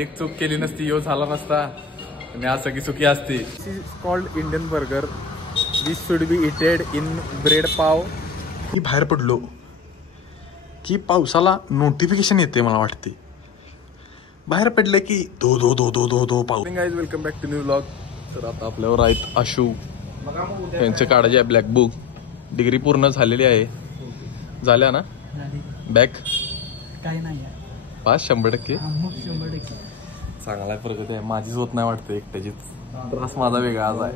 एक चूक केली नसती यो झाला नसता आणि आज सगळी चुकी असते. This is called Indian burger. This should be eated in bread pav. मी बाहेर पडलो की पावसाला नोटिफिकेशन येते मला वाटते. बाहेर पडले की धो धो धो धो धो धो पाऊस. Guys welcome back to new vlog. तर आता आपल्यावर आहेत आशू यांचे काढायचे आहे ब्लॅक बुक. डिग्री पूर्ण झालेली आहे. झाल्या ना बॅक काही नाही पास 100%. 100%. चांगला प्रगती आहे. माझीच होत नाही वाटतं एकट्याचीच. त्रास माझा वेगळा आज आहे.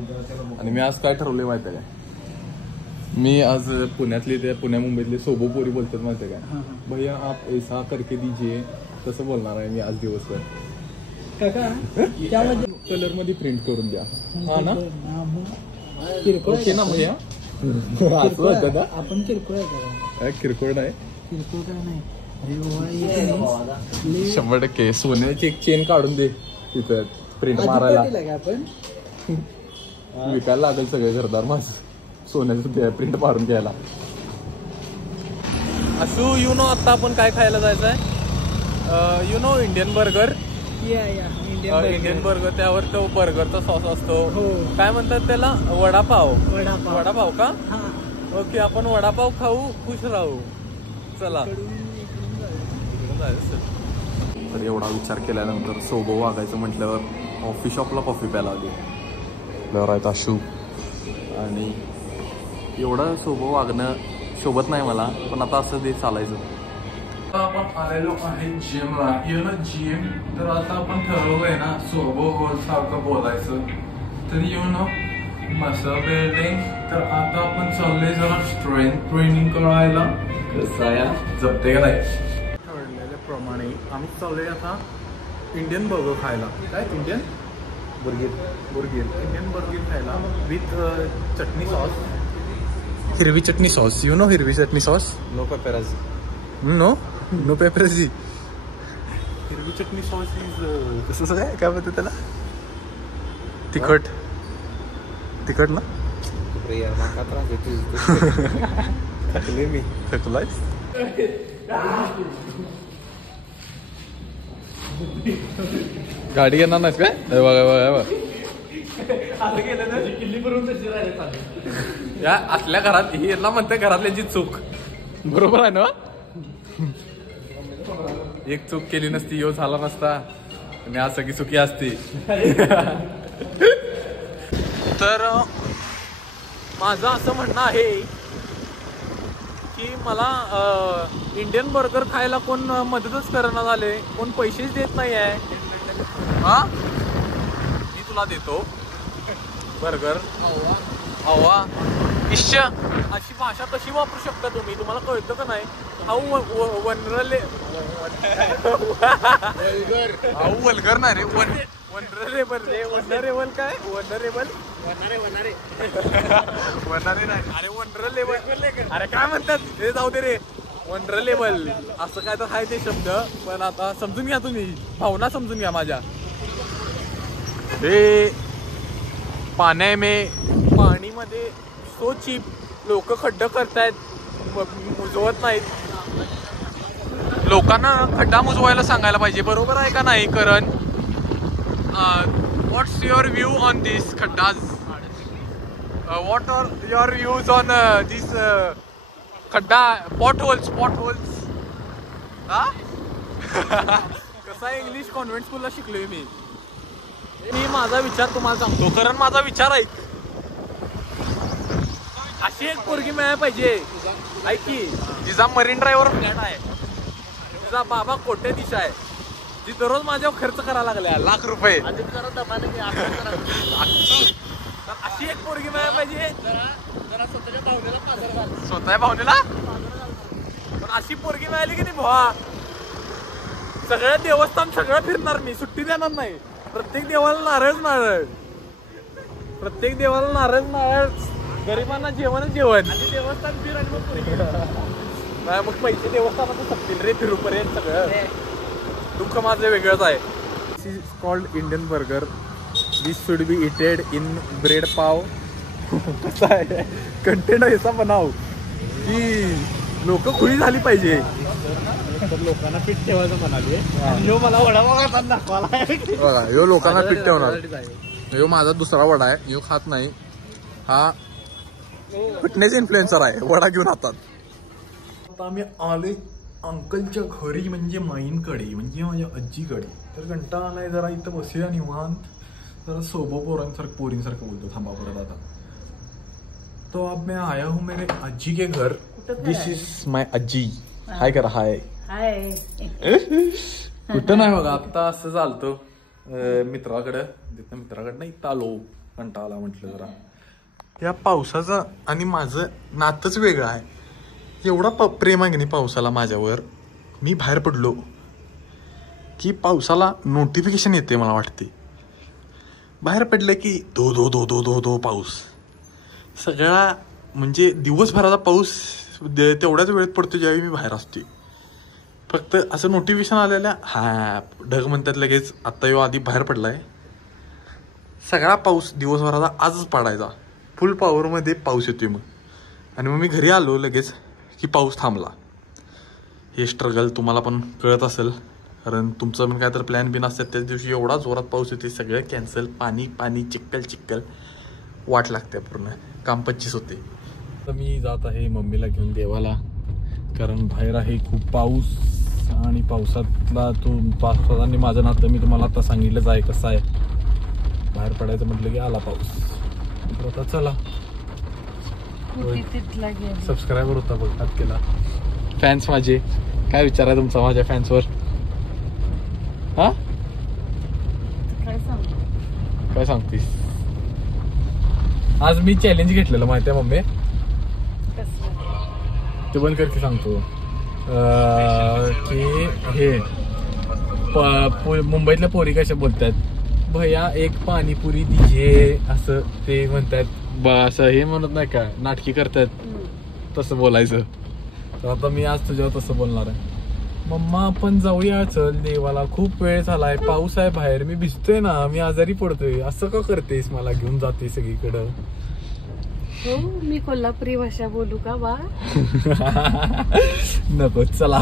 आणि मी आज काय ठरवले माहिती आहे काय? मी आज पुण्यातले ते पुण्या मुंबईतले सोबो पोरी बोलतात माहिती आहे काय? भैया आप ऐसा करके दीजिए तसं बोलणार आहे मी आज दिवसभर. कलर मध्ये प्रिंट करून द्या. हा ना ओके ना भैया. आपण किरकोळ आहे. किरकोळ नाही. किरकोळ काय नाही. 100% सोन्याची एक चेन काढून दे तिथं प्रिंट मारायला. आपण विकायला लागेल सगळे घरदार माझं सोन्याचं प्रिंट मारून घ्यायला. असू यु नो आता आपण काय खायला जायचं आहे? You know Indian burger. Indian burger. त्यावर तो बर्गरचा सॉस असतो. काय म्हणतात त्याला? वडापाव. वडापाव का? ओके आपण वडापाव खाऊ खुश राहू. चला. तर एवढा विचार केल्यानंतर सोबो वागायचं म्हटल्यावर कॉफी शॉपला कॉफी प्यायला आली. आहेत आशू आणि एवढं सोबो वागणं शोभत नाही मला. पण आता असं ते चालायचं. आपण आलेलो आहे जिमला. You know gym. तर आता आपण ठरवलंय ना सोबो गोल सारखं बोलायचं. तर यु नो मसल बिल्डिंग. तर आता आपण चाललोय जरा स्ट्रेंथ ट्रेनिंग करायला. कसं आहे जमते का नाही? ठरवलेल्याप्रमाणे आम्ही चाललोय आता इंडियन बर्गर खायला. काय इंडियन बर्गर. इंडियन बर्गर खायला विथ चटणी सॉस. हिरवी चटणी सॉस. यु नो हिरवी chutney sauce. No paparazzi. No paparazzi. हिरवी चटणी सॉस इज कसं काय म्हणतात त्याला? तिखट ना. थकले मी. थकलायस? गाडी घेणार नाहीस काय? बघा या असल्या घरात ही यांना म्हणते घरातल्याची चूक. बरोबर आहे ना? एक चूक केली नसती यो झाला नसता आणि आज सगळी चुकी असते. तर माझं असं म्हणणं आहे की मला इंडियन बर्गर खायला कोण मदतच करणं झाले. कोण पैसेच देत नाही आहे. हा मी तुला देतो बर्गर. हवा इश्य अशी भाषा कशी वापरू शकता तुम्ही? तुम्हाला कळतं का नाही? वल्गर नाही रे. वनरेबल रे. वनरेबल काय? वनरेबल वनरे नाही. अरे वनरेबल. अरे काय म्हणतात हे जाऊ दे रे. वनरेबल असं काय तर आहे ते शब्द. पण आता समजून घ्या तुम्ही. भावना समजून घ्या माझ्या. हे पाणीमध्ये सो चीप. लोक खड्डा करतायत मुजवत नाहीत. लोकांना खड्डा मुजवायला सांगायला पाहिजे. बरोबर आहे का नाही Karan? What's your view on this खड्डाज? What are your views on this खड्डा पॉट होल्स? हा कसा इंग्लिश कॉन्व्हेंट स्कूलला शिकलोय मी. माझा विचार तुम्हाला सांगतो. कारण माझा विचार ऐक. अशी एक पोरगी मिळायला पाहिजे. ऐक की जिचा मरीन ड्राईव्हर फ्लॅट आहे. तिचा बाबा कोट्याधीश आहे. जी दररोज माझ्यावर खर्च करायला लागल्या लाख रुपये. अशी एक पोरगी मिळायला पाहिजे. स्वतः भावनेला. पण अशी पोरगी मिळाली की नाही भावा सगळं देवस्थान सगळं फिरणार मी. सुट्टी देणार नाही. प्रत्येक देवाला नारळ. प्रत्येक देवाला नारळ. गरिबांना जेवण. देवस्थान फिर आणि मग पैसे देवस्थानातून संपतील रे फिरूपर्यंत सगळं. दुःख माझं वेगळंच आहे. This is called Indian burger. This should be eated in bread pav. कसा आहे कंटेंट ऐसा बनाव की लोक खुली झाली पाहिजे. तर लोकांना फिट ठेवायचं म्हणाले ह्यो मला वडापाव दाखवाला बघा ह्यो लोकांना फिट ठेवणार. ह्यो माझा दुसरा वडा आहे, ह्यो खात नाही. हा फिटनेस इन्फ्लुएन्सर आहे, वडा घेऊन हातात. आता आम्ही आले अंकलच्या घरी, म्हणजे माईंकडे, म्हणजे माझ्या आजीकडे. तर कंटाळा आलाय जरा, इथं बसूया निवांत. जरा सोबत पोरींसारखं बोलतो. थांबा परत आता. तो अब मैं आया हूँ मेरे अज्जी के घर. दिस इज माय अज्जी. हाय करा. हाय. कुठं नाही बघा, आता असं चालतो मित्राकडं. तिथं मित्राकडं इथं आलो, कंटाळा म्हटलं जरा. या पावसाचं आणि माझं नातच वेगळं आहे. एवढा प्रेम आहे की नाही पावसाला माझ्यावर. मी बाहेर पडलो की पावसाला नोटिफिकेशन येते, मला वाटते. बाहेर पडलं की धो धो धो धो धो धो पाऊस. सगळा म्हणजे दिवसभराचा पाऊस तेवढ्याच वेळेत पडतो ज्यावेळी मी बाहेर असतो. फक्त असं नोटिफिकेशन आलेल्या हा ढग म्हणतात लगेच आत्ता यो आधी बाहेर पडलाय. सगळा पाऊस दिवसभराचा आजच पडायचा. फुल पॉवरमध्ये पाऊस येतोय मग. आणि मग मी घरी आलो लगेच की पाऊस थांबला. हे स्ट्रगल तुम्हाला पण कळत असेल, कारण तुमचं पण काय तर प्लॅन बिन असतात. त्याच दिवशी एवढा जोरात पाऊस येते, सगळं कॅन्सल. पाणी पाणी चिक्कल चिक्कल, वाट लागते पूर्ण, काम 25 होते. तर मी जात आहे मम्मीला घेऊन देवाला, कारण बाहेर आहे खूप पाऊस. आणि पावसातला पावसाने माझं नातं मी तुम्हाला आता सांगितलंच आहे कसं आहे. बाहेर पडायचं म्हटलं की आला पाऊस. तर आता चला. सबस्क्रायबर होता बघ, हात केला. फॅन्स माझे, काय विचार आहे तुमचा माझ्या फॅन्सवर? हा काय सांगतीस? आज मी चॅलेंज घेतलेलं माहिती आहे मम्मी. ते बंद करके सांगतो की हे मुंबईतल्या पोरी कशा बोलतात, भैया एक पाणीपुरी दीजिए असं ते म्हणतात. असं हे म्हणत नाही का, नाटकी करतात तसं बोलायचं. तर आता मी आज तुझ्यावर तसं बोलणार आहे. मम्मा आपण जाऊया चल देवाला, खूप वेळ झालाय, पाऊस आहे बाहेर, मी भिजतोय ना, मी आजारी पडतोय. असं का करतेस, मला घेऊन जाते सगळीकडं. हो मी कोल्हापुरी भाषा बोलू का बा? नको चला.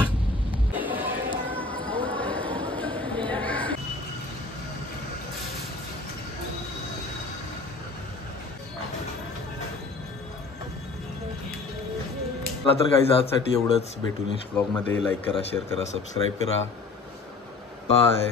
मला तर काही आजसाठी एवढंच. भेटू नेक्स्ट ब्लॉग मध्ये. लाईक करा, शेअर करा, सबस्क्राईब करा. बाय.